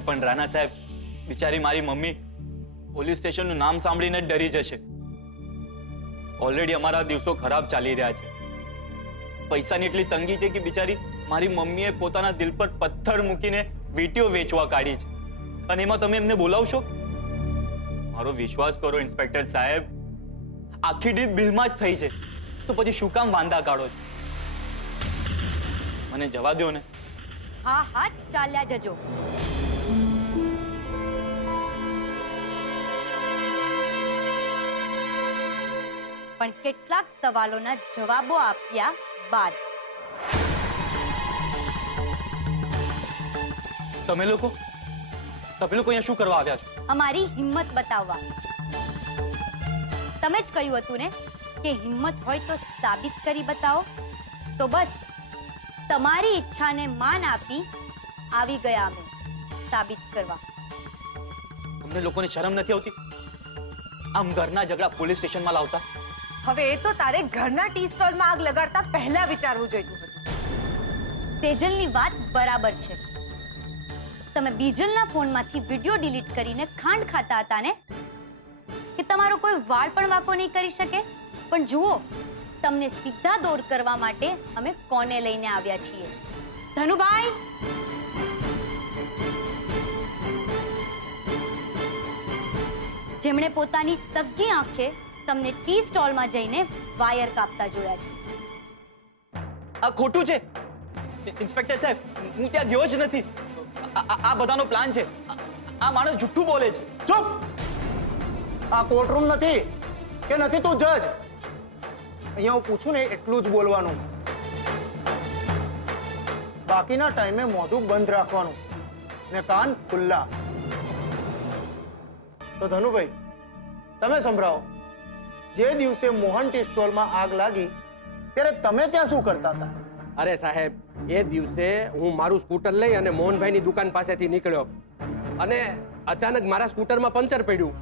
અરે પણ રાણા સાહેબ, બિચારી મારી મમ્મી પોલીસ સ્ટેશનનું નામ સાંભળીને જ ડરી જશે. ઓલરેડી અમારા દિવસો ખરાબ ચાલી રહ્યા છે. પૈસાની એટલી તંગી છે કે બિચારી મારી મમ્મીએ પોતાના દિલ પર પથ્થર મૂકીને વીંટીઓ વેચવા કાઢી છે. અને એમાં તમે એમને બોલાવશો? મારો વિશ્વાસ કરો ઇન્સ્પેક્ટર સાહેબ, આખી ડીપ બિલમાં જ થઈ છે, તો પછી શું કામ વાંધા કાઢો છો? મને જવા દો ને. હા હા, ચાલ્યા જજો. પણ કેટલાક સવાલોના જવાબો આપ્યા બાદ તમે લોકો અહીંયા શું કરવા આવ્યા છો? અમારી હિંમત બતાવવા. તમે જ કહ્યું હતું ને કે હિંમત હોય તો સાબિત કરી બતાવો. તો બસ તમારી ઈચ્છાને માન આપી આવી ગયા અમે સાબિત કરવા. અમને લોકોને શરમ નથી આવતી આમ ઘરના ઝઘડા પોલીસ સ્ટેશનમાં લાવતા? હવે એ તો તારે ઘરના ટી સ્ટોલમાં આગ લગાડતા પહેલા વિચારવું જોઈતું હતું. સેજલની વાત બરાબર છે. તમે બીજલના ફોનમાંથી વિડિયો ડિલીટ કરીને ખાંડ ખાતા હતા ને કે તમારો કોઈ વાળ પણ વાકો નહીં કરી શકે. પણ જુઓ, તમને સીધા દોર કરવા માટે અમે કોને લઈને આવ્યા છીએ. ધનુભાઈ, જેમણે પોતાની સગી આંખે તમને ટી સ્ટોલમાં જઈને વાયર કાપતા જોયા છે. આ ખોટું છે ઇન્સ્પેક્ટર સાહેબ, હું ત્યાં ગયો જ નથી. આ બધાનો પ્લાન છે. આ માણસ જુઠ્ઠું બોલે છે. ચૂપ! આ કોર્ટરૂમ નથી કે નથી તું જજ? અહીંયા હું પૂછું ને એટલું જ બોલવાનું. બાકીના ટાઈમે મોઢું બંધ રાખવાનું ને કાન ખુલ્લા. તો ધનુભાઈ, તમે સંભળાવો, જે દિવસે મોહન ટી સ્ટોલમાં આગ લાગી ત્યારે તમે ત્યાં શું કરતા હતા? અરે સાહેબ, એ દિવસે હું મારું સ્કૂટર લઈ અને મોહનભાઈની દુકાન પાસેથી નીકળ્યો અને અચાનક મારા સ્કૂટરમાં પંચર પડ્યું.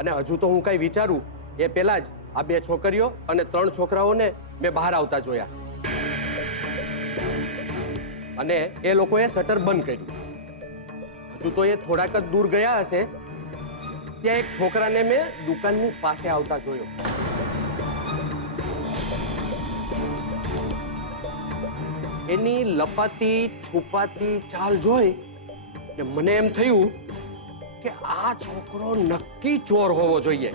અને હજુ તો હું કઈ વિચારું એ પહેલા જ આ 2 છોકરીઓ અને 3 છોકરાઓને મેં બહાર આવતા જોયા. અને એ લોકોએ શટર બંધ કર્યું. હજુ તો એ થોડાક જ દૂર ગયા હશે ત્યાં એક છોકરાને મેં દુકાનની પાસે આવતા જોયો. એની લપાતી છુપાતી ચાલ જોઈ ને મને એમ થયું કે આ છોકરો નક્કી ચોર હોવો જોઈએ.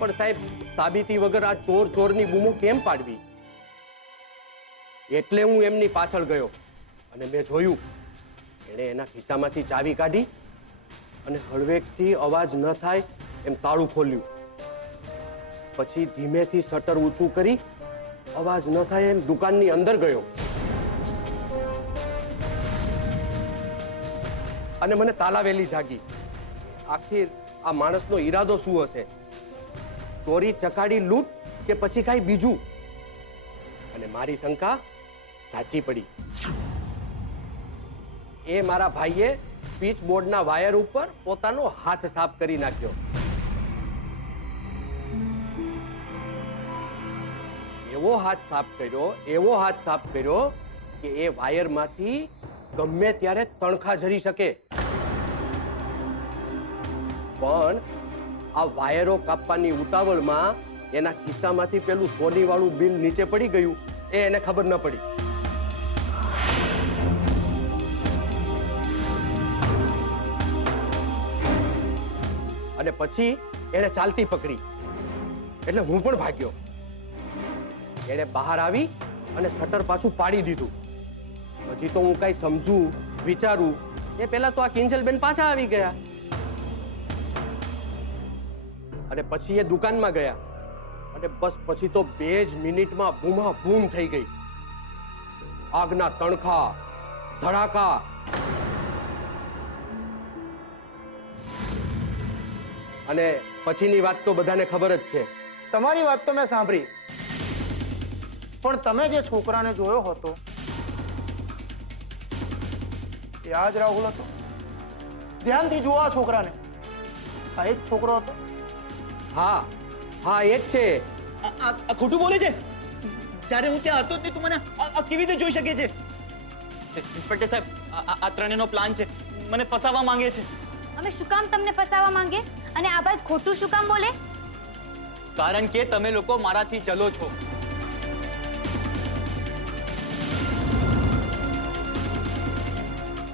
પણ સાહેબ, સાબિતી વગર આ ચોરની બૂમો કેમ પાડવી? એટલે હું એમની પાછળ ગયો અને મેં જોયું એણે એના ખિસ્સામાંથી ચાવી કાઢી અને હળવેકથી અવાજ ન થાય એમ તાળું ખોલ્યું. પછી ધીમેથી શટર ઊંચું કરી અવાજ ન થાય એમ દુકાનની અંદર ગયો. અને મને તાલાવેલી જાગી. આખિર આ માણસનો ઈરાદો શું હશે? ચોરી ચકાડી લૂંટ કે પછી કાંઈ બીજું? અને મારી શંકા સાચી પડી. એ મારા ભાઈએ સ્વિચ બોર્ડના વાયર ઉપર પોતાનો હાથ સાફ કરી નાખ્યો. એવો હાથ સાફ કર્યો કે એ વાયરમાંથી ગમે ત્યારે તણખા ઝરી શકે. પણ આ વાયરો કાપવાની ઉતાવળમાં એના ખિસ્સામાંથી પેલું સોનીવાળું બિલ નીચે પડી ગયું. એને ખબર ન પડી. અને પછી એને ચાલતી પકડી એટલે હું પણ ભાગ્યો. એને બહાર આવી અને શટર પાછું પાડી દીધું. હજી તો હું કઈ સમજું વિચારું એ પહેલા તો આ કિંજલબેન પાછા આવી ગયા. અને પછી એ દુકાનમાં ગયા અને બસ પછી તો 2 જ મિનિટમાં બૂમા બૂમ થઈ ગઈ. આગના તણખા, ધડાકા. અને પછીની વાત તો બધાને ખબર જ છે. તમારી વાત તો મેં સાંભળી, પણ તમે જે છોકરાને જોયો હતો એ આ જ રાહુલ હતો? ધ્યાનથી જુઓ આ છોકરાને. આ એ જ છોકરો હતો? હા હા, એ જ છે. આ ખોટું બોલે છે. જ્યારે હું ત્યાં હતો જ નહીં, તું મને આ કેવી રીતે જોઈ શકે છે? ઇન્સ્પેક્ટર સાહેબ, આ ત્રણેયનો પ્લાન છે. મને ફસાવવા માંગે છે. અમે શું કામ તમને ફસાવવા માંગે અને આ ભાઈ ખોટું શું કામ બોલે? કારણ કે તમે લોકો મારાથી ચલો છો.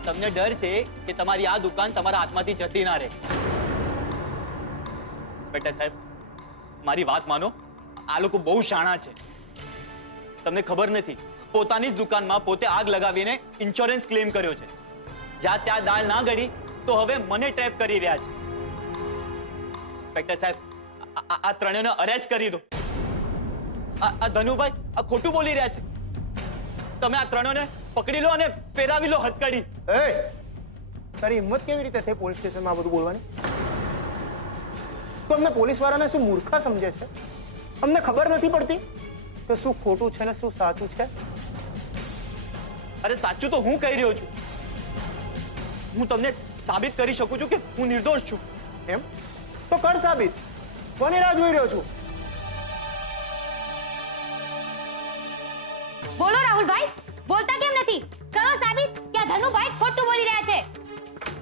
તમને ડર છે કે તમારી આ દુકાન તમારા હાથમાંથી જતી ના રહે. ઇન્સ્પેક્ટર સાહેબ, મારી વાત માનો. આ લોકો બહુ શાણા છે. તમને ખબર નથી, પોતાની જ દુકાનમાં પોતે આગ લગાવીને ઇન્સ્યોરન્સ ક્લેમ કર્યો છે. જ્યાં ત્યાં દાળ ના ગળી તો હવે મને ટ્રેપ કરી રહ્યા છે. ઇન્સ્પેક્ટર સાહેબ, આ ત્રણેયને અરેસ્ટ કરી દો. આ ધનુભાઈ આ ખોટું બોલી રહ્યા છે. તમે આ ત્રણેયને પકડી લો અને પહેરાવી લો હથકડી. એ તારી હિંમત કેવી રીતે થઈ પોલીસ સ્ટેશનમાં આ બધું બોલવાની? તો અમને પોલીસ વાળાને શું મૂર્ખા સમજે છે? અમને ખબર નથી પડતી કે શું ખોટું છે ને શું સાચું છે? અરે સાચું તો હું કહી રહ્યો છું. હું તમને સાબિત કરી શકું છું કે હું નિર્દોષ છું. એમ તો કર સાબિત. કોની રાહ જોઈ રહ્યો છું? બોલો રાહુલભાઈ, બોલતા કેમ નથી? કરો સાબિત કે આ ધનુભાઈ ખોટું બોલી રહ્યા છે.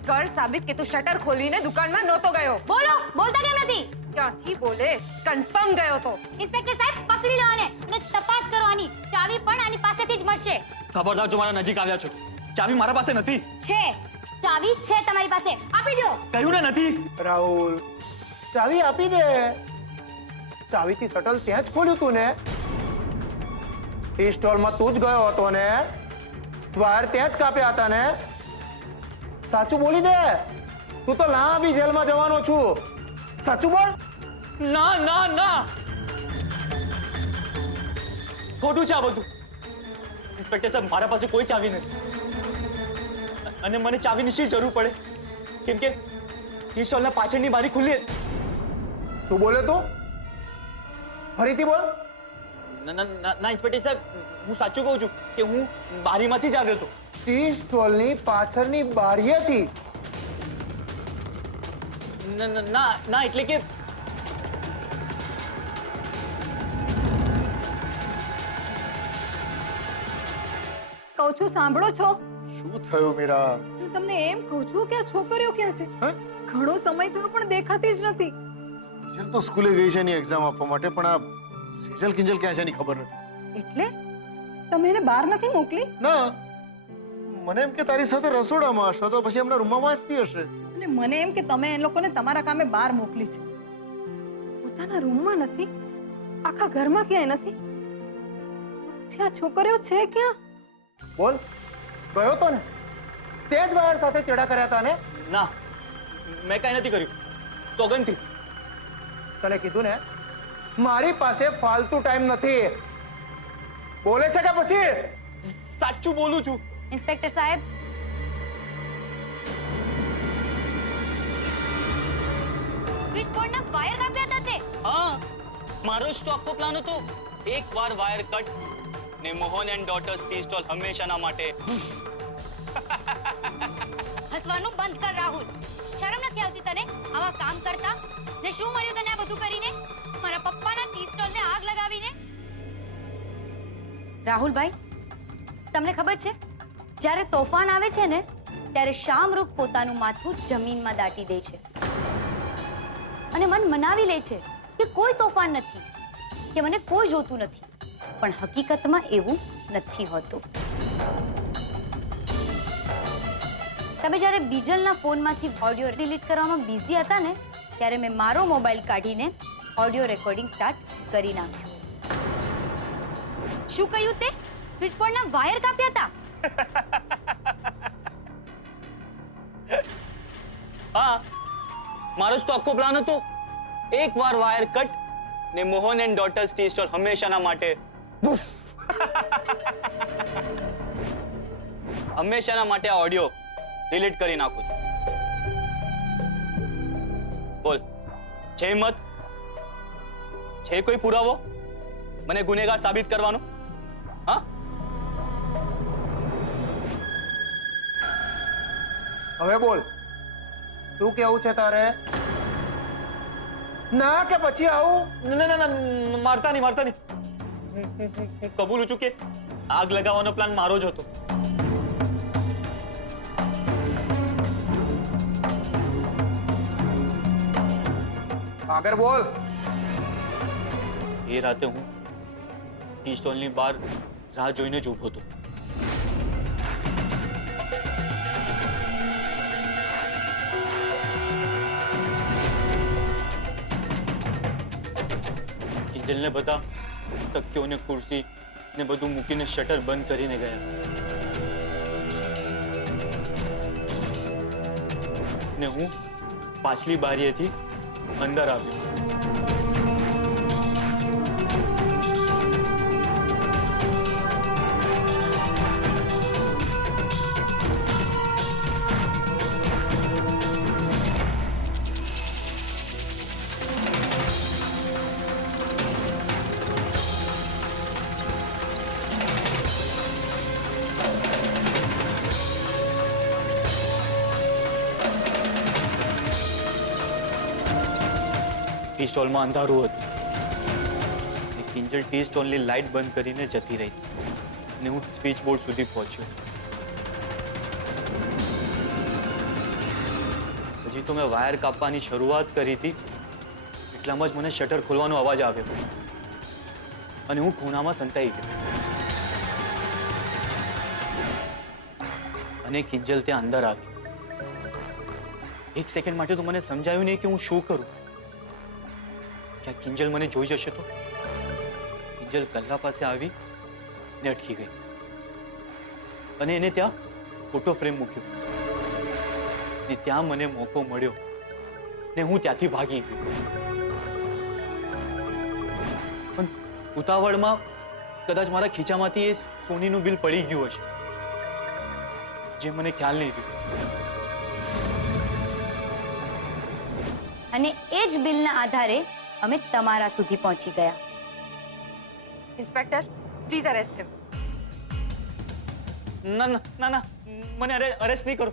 કર સાબિત કે તું શટર ખોલીને દુકાનમાં નહોતો ગયો. બોલો, બોલતા કેમ નથી? ક્યાંથી બોલે? કન્ફર્મ ગયો તો. ઇન્સ્પેક્ટર સાહેબ, પકડી લો આને અને તપાસ કરો આની. ચાવી પણ આની પાસેથી જ મળશે. ખબરદાર જો મારા નજીક આવ્યા છો. ચાવી મારા પાસે નથી. છે ચાવી છે તમારી પાસે, આપી દો. કહ્યું ને નથી. રાહુલ, ચાવી આપી દે. ચાવીથી શટલ ત્યાં જ ખોલ્યું તું ને? ટી સ્ટોલમાં તું જ ગયો હતો ને? વાયર ત્યાં જ કાપ્યા હતા ને? સાચું બોલી દે. તું તો લાંબી જેલમાં જવાનો છું. સાચું બોલ. ના ના ના, ખોટું છે આ બધું. ઇન્સ્પેક્ટર સાહેબ, મારા પાસે કોઈ ચાવી નથી. અને મને ચાવીની શી જરૂર પડે? કેમ કે ટી સ્ટોલના પાછળની બારી ખુલ્લી હતી. શું બોલે તું? ફરીથી બોલ. ના ના ના ના, ઇન્સ્પેક્ટર સાહેબ, હું સાચું કહું છું કે હું બારીમાંથી જ આવ્યો હતો. ટી સ્ટોલની પાછળની બારીએથી? ના ના ના ના, એટલે કે કહું છું સાંભળો છો? શું થયું મીરા? હું તમને એમ કહું છું કે આ છોકરીઓ ક્યાં છે? હે? ઘણો સમય થયો પણ દેખાતી જ નથી. સિજલ તો સ્કૂલે ગઈ છે એની એક્ઝામ આપવા માટે, પણ આ સિજલ કિંજલ ક્યાં છે એની ખબર નથી. એટલે તમે એને બહાર નથી મોકલી? ના, મને એમ કે તારી સાથે રસોડામાં હશે, તો પછી એમના રૂમમાં વાંચતી હશે. અને મને એમ કે તમે એ લોકોને તમારા કામે બહાર મોકલી છે. પોતાના રૂમમાં નથી, આખા ઘરમાં ક્યાંય નથી. તો પછી આ છોકરીઓ છે ક્યાં? બોલ. ગયો તો ને? તે જ વાયર સાથે ચેડા કર્યા હતા ને? ના, મેં કાંઈ નથી કર્યું. સોગંદથી. તને કીધું ને, મારી પાસે ફાલતુ ટાઈમ નથી. બોલે છે કે પછી? સાચું બોલું છું. ઇન્સ્પેક્ટર સાહેબ, સ્વિચ બોર્ડના વાયર કાપ્યા હતા તે? હા, મારો જ તો આખો પ્લાન હતો. એકવાર વાયર કટ ને Mohan and daughters tea stall હંમેશાના માટે. હસવાનું બંધ કર રાહુલ. શરમ નથી આવતી તને આવા કામ કરતા? ને શું મળ્યું તને આ બધું કરીને? મારા પપ્પાના ટી સ્ટોલને આગ લગાવીને? રાહુલભાઈ, તમને ખબર છે, જ્યારે તોફાન આવે છે ને ત્યારે શામરૂખ પોતાનું માથું જમીનમાં દાટી દે છે અને મન મનાવી લે છે કે કોઈ તોફાન નથી, કે મને કોઈ જોતું નથી. પણ હકીકતમાં એવું નથી હોતું. તમે જ્યારે બીજલના ફોનમાંથી ઓડિયો ડિલીટ કરવામાં બિઝી હતા ને, ત્યારે મેં મારો મોબાઈલ કાઢીને ઓડિયો રેકોર્ડિંગ સ્ટાર્ટ કરી નાખ્યું. શું કહ્યું તે? સ્વિચ બોર્ડના વાયર કાપ્યા હતા? હા, મારો જ તો આખો પ્લાન હતો. એકવાર વાયર કટ ને Mohan and daughters tea stall હંમેશાના માટે. હંમેશાના માટે આ ઓડિયો ડિલીટ કરી નાખું છું. બોલ, છે હિંમત? છે કોઈ પુરાવો મને ગુનેગાર સાબિત કરવાનો? હા, હવે બોલ. શું કેવું છે તારે? ના કે પછી આવું? ના ના ના, મારતા નહીં, મારતા નહીં. હું કબૂલું છું કે આગ લગાવવાનો પ્લાન મારો જ હતો. આગળ બોલ. એ રાતે હું ટી સ્ટોલની બહાર રાહ જોઈને જ ઊભો હતો. કિંજલને બધા તકીઓ ને ખુરશી ને બધું મૂકીને શટર બંધ કરીને ગયા. ને હું પાછલી બારીએથી અંદર આવ્યો. ટી સ્ટોલમાં અંધારું હતું. કિંજલ ટી સ્ટોલની લાઇટ બંધ કરીને જતી રહી ને હું સ્વિચ બોર્ડ સુધી પહોંચ્યો. હજી તો મેં વાયર કાપવાની શરૂઆત કરી હતી એટલામાં જ મને શટર ખોલવાનો અવાજ આવ્યો અને હું ખૂણામાં સંતાઈ ગયો. અને કિંજલ ત્યાં અંદર આવી. એક સેકન્ડ માટે તો મને સમજાયું નહીં કે હું શું કરું. क्या किंजल મને જોઈ જશે તો? કિંજલ કલ્લા પાસે આવી ને અટકી ગઈ અને એને ત્યાં ફોટો ફ્રેમ મૂક્યો ને ત્યાં મને મોકો મળ્યો ને હું ત્યાંથી ભાગી ગયો. પણ ઉતાવળમાં કદાચ મારા ખીચામાંથી એ સોનીનું બિલ પડી ગયું હશે જે મને ખ્યાલ નહીં રહ્યો. અને એ જ બિલના આધારે અમે તમારા સુધી પહોંચી ગયા. ઇન્સ્પેક્ટર પ્લીઝ અરેસ્ટ હિમ. ના ના ના ના મને અરેસ્ટ નહીં કરો.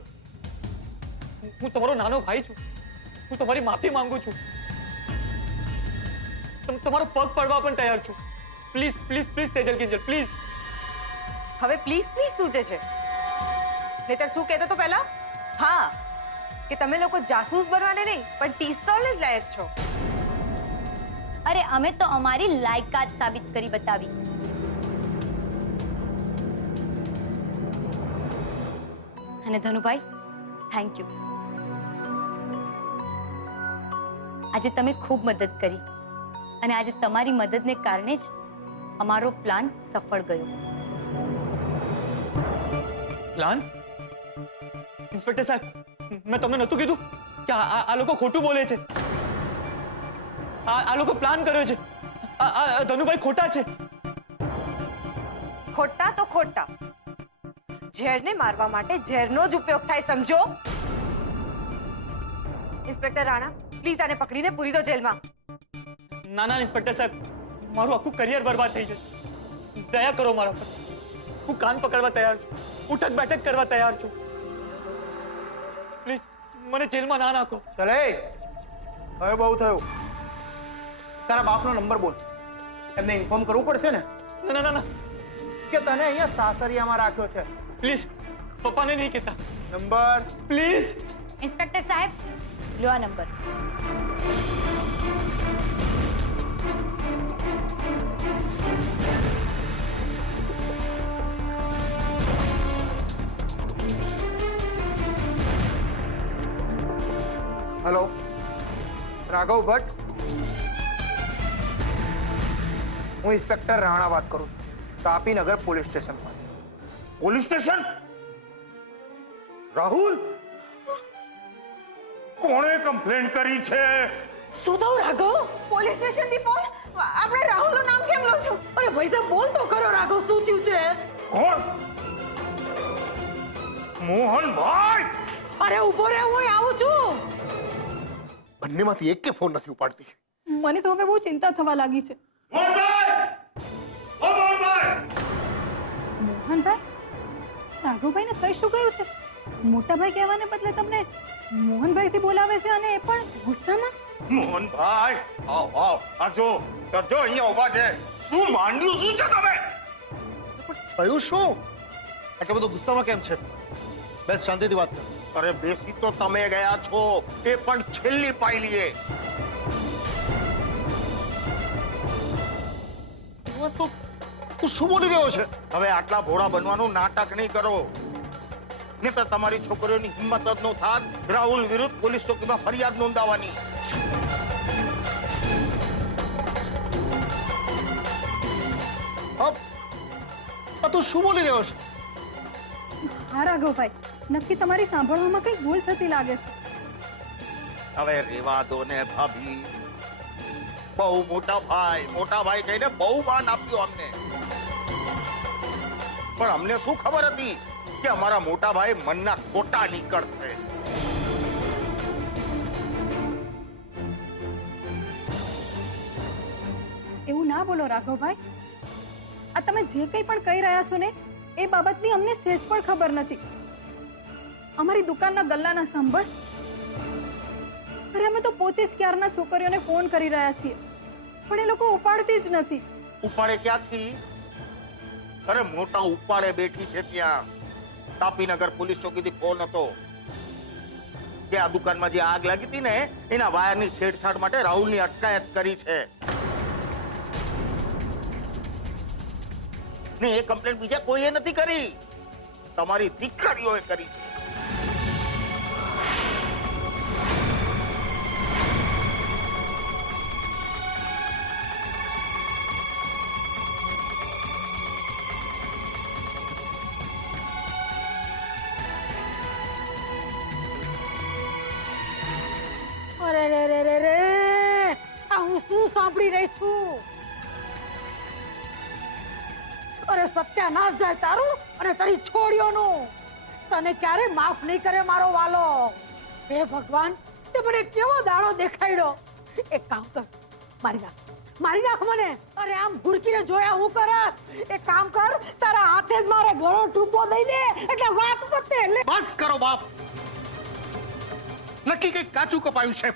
હું તમારો નાનો ભાઈ છું. હું તમારી માફી માંગુ છું. તમારો પગ પડવા પણ તૈયાર છું. Please please please Sejal Kinjal please. હવે પ્લીઝ પ્લીઝ સૂચે છે નહીતર શું કહેતો તો પહેલા? હા કે તમે લોકો જાસૂસ બનવાને નહીં પણ ટી સ્ટોલને જ લાયક છો. અરે અમે તો અમારી લાયકાત સાબિત કરી બતાવી. અને ધનુભાઈ થેન્ક યુ. આજે તમે ખૂબ મદદ કરી અને આજે તમારી મદદને કારણે જ અમારો પ્લાન સફળ ગયો. પ્લાન? ઇન્સ્પેક્ટર સાહેબ મેં તમને નહોતું કીધું કે આ લોકો ખોટું બોલે છે. આ લોકો પ્લાન કર્યો છે. આ ધનુભાઈ ખોટા છે. ખોટા તો ખોટા. ઝેરને મારવા માટે ઝેરનો જ ઉપયોગ થાય સમજો. ઇન્સ્પેક્ટર રાણા પ્લીઝ આને પકડીને પૂરી દો જેલમાં. ના ના ઇન્સ્પેક્ટર સાહેબ મારું આખું કરિયર બરબાદ થઈ જશે. દયા કરો મારા પર. હું કાન પકડવા તૈયાર છું. ઉઠક બેઠક કરવા તૈયાર છું. પ્લીઝ મને જેલમાં ના નાખો. ચલે હવે બહુ થયું. તારા બાપનો નંબર બોલ. એમને ઇન્ફોર્મ કરવું પડશે ને ના ના ના ના કે તને અહીંયા સાસરિયામાં રાખ્યો છે. પ્લીઝ પપ્પાને નહીં કહેતા. Number please. ઇન્સ્પેક્ટર સાહેબ લો આ નંબર. હેલો રાઘવ ભટ્ટ. હું ઇન્સ્પેક્ટર રાણા વાત કરું છું તાપીનગર પોલીસ સ્ટેશન પર. Police station? રાહુલ કોણે કમ્પ્લેન કરી છે? શું થયું રાઘવ? પોલીસ સ્ટેશન થી ફોન? આપણે રાહુલનું નામ કેમ લો છો? અરે ભાઈ સાહેબ બોલ તો કરો રાઘવ શું થયું છે? કોણ? મોહનભાઈ? અરે ઊભો રહે હું આવું છું. બંનેમાંથી એક કે ફોન નથી ઉપાડતી. મને તો હવે બહુ ચિંતા થવા લાગી છે. મોહનભાઈ! ઓ મોહનભાઈ! મોહનભાઈ રાઘવભાઈને થઈ શું ગયું છે? મોટાભાઈ કહેવાને બદલે તમને મોહનભાઈ થી બોલાવે છે અને એ પણ ગુસ્સામાં. મોહનભાઈ આવ આવ આ જો અહીંયા ઊભા છે. શું માંડ્યું શું છે તમે? થયું શું? આટલો બધો ગુસ્સામાં કેમ છે? બસ શાંતિથી વાત કર. અરે બેસી તો તમે ગયા છો એ પણ છેલ્લી પાયલીએ. હવે તું શું બોલી રહ્યો છે? હવે આટલા ભોળા બનવાનું નાટક નહીં કરો, નહીંતર તમારી છોકરીઓની હિંમત જ ન થાત રાહુલ વિરુદ્ધ પોલીસ ચોકીમાં ફરિયાદ નોંધાવવાની. તું શું બોલી રહ્યો છે? હા રાઘવભાઈ, નક્કી તમારી સાંભળવામાં કંઈક ભૂલ થતી લાગે છે. હવે રેવા દો ને ભાભી, બહુ મોટા ભાઈ કહીને બહુ માન આપ્યું અમને, પણ અમને શું ખબર હતી કે અમારા મોટા ભાઈ મનના ખોટા નીકળશે. એવું ના બોલો રાઘવભાઈ. આ તમે જે કંઈ પણ કહી રહ્યા છો ને એ બાબતની અમને સહેજ પણ ખબર નથી. અમારી દુકાનના ગલ્લાના સંભસ, અરે અમે તો પોતે જ ક્યારના છોકરીઓને ફોન કરી રહ્યા છીએ, પણ એ લોકો ઉપાડતી જ નથી. ઉપાડે ક્યાંથી? અરે મોટા ઉપાડે બેઠી છે ત્યાં. તાપીનગર પોલીસ ચોકીથી ફોન હતો કે આ દુકાનમાં જે આગ લાગી હતી ને એના વાયરની છેડછાડ માટે રાહુલની અટકાયત કરી છે ને એ કમ્પ્લેન્ટ બીજા કોઈએ નથી કરી, તમારી દીકરીઓએ કરી છે. અરે રે રે રે રે, આ હું શું સાંભળી રહી છું? અરે સત્યાનાશ જાય તારું અને તારી છોડીઓનું. તને ક્યારે માફ નહીં કરે મારો વાલો. હે ભગવાન, તે મને કેવો દાડો દેખાડ્યો. એક કામ કર, મારી નાખ મને. અરે આમ ઘુડકીને જોયા હું કરસ. એક કામ કર, તારા હાથે જ મારે ગળો ટૂંપો દઈ દે એટલે વાત પતે. બસ કરો બાપ, નક્કી કંઈક કાચું કપાયું છે.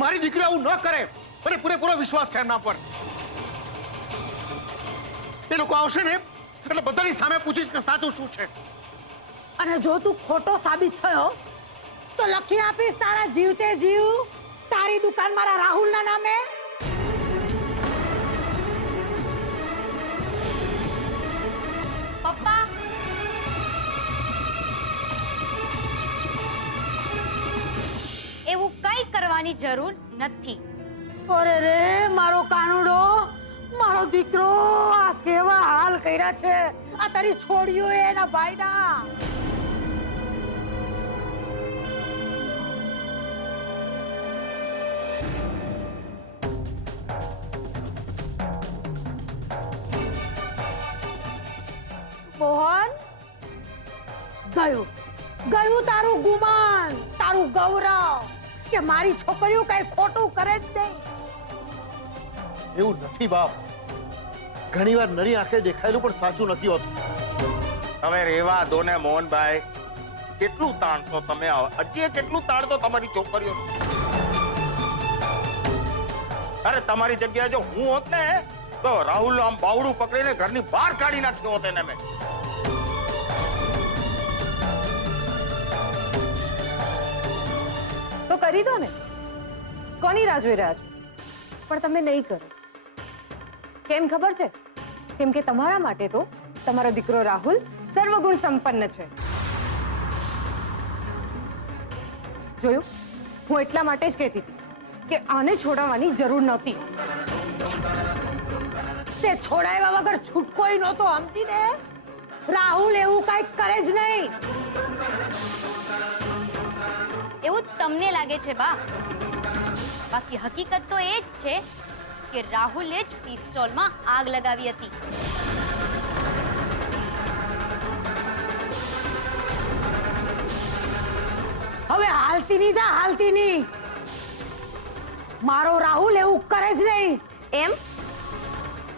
મારી દીકરી આવું ન કરે, મને પૂરેપૂરો વિશ્વાસ છે એમના પર. એ લોકો આવશે ને એટલે બધાની સામે પૂછીશ કે સાચું શું છે. અને જો તું ખોટો સાબિત થયો તો લખી આપીશ તારા જીવતે જીવ તારી દુકાન મારા રાહુલના નામે. પપ્પા, એવું કંઈ કરવાની જરૂર નથી. અરે રે મારો કાનુડો, મારો દીકરો, આ કેવા હાલ કર્યા છે આ તારી છોડીઓ એના ભાઈના. મોહન, ગયું તારું ગુમાન, તારું ગૌરવ કે મારી છોકરીઓ કઈ ખોટું કરે જ નહીં. એવું નથી બાપ, ઘણીવાર નરી આંખે દેખાયેલું પણ સાચું નથી હોતું. હવે રેવા દો ને મોહનભાઈ, કેટલું તાણશો તમે? હજી કેટલું તાણશો તમારી છોકરીઓ? અરે તમારી જગ્યાએ જો હું હોત ને તો રાહુલ આમ બાવડું પકડીને ઘરની બહાર કાઢી નાખ્યો હોત એને મેં. તો કરી દો ને, કોની રાહ જોઈ રહ્યા છો? પણ તમે નહીં કરો. કેમ ખબર છે? કેમ કે તમારા માટે તો તમારો દીકરો રાહુલ સર્વગુણ સંપન્ન છે. જોયું, હું એટલા માટે જ કહેતી હતી કે આને છોડાવવાની જરૂર નહોતી. તે છોડાવ્યા વગર છૂટકોય નહોતો, સમજીને? રાહુલ એવું કઈક કરે જ નહીં. એવું તમને લાગે છે બા, બાકી હકીકત તો એ જ છે કે રાહુલે જ પિસ્તોલમાં આગ લગાવી હતી. હવે હાલતી નહીં જા, હાલતી નહીં. મારો રાહુલ એવું કરે જ નહીં. એમ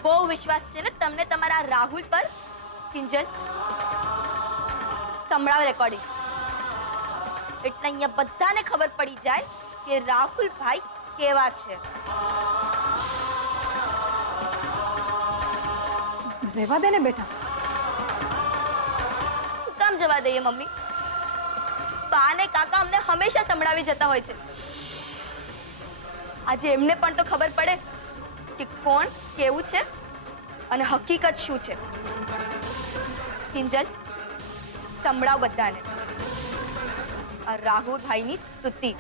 બહુ વિશ્વાસ છે ને તમને તમારા રાહુલ પર? કિંજલ, સંભળાવ રેકોર્ડિંગ, એટલે અહીંયા બધાને ખબર પડી જાય કે રાહુલ ભાઈ કેવા છે. રહેવા દે ને બેટા. શું કામ જવા દઈએ મમ્મી? બા ને કાકા અમને હંમેશા સંભળાવી જતા હોય છે. આજે એમને પણ તો ખબર પડે કે કોણ કેવું છે. અને હકીકત શું છે. કિંજલ, સંભળાવ બધાને આ રાહુલભાઈની સ્તુતિ.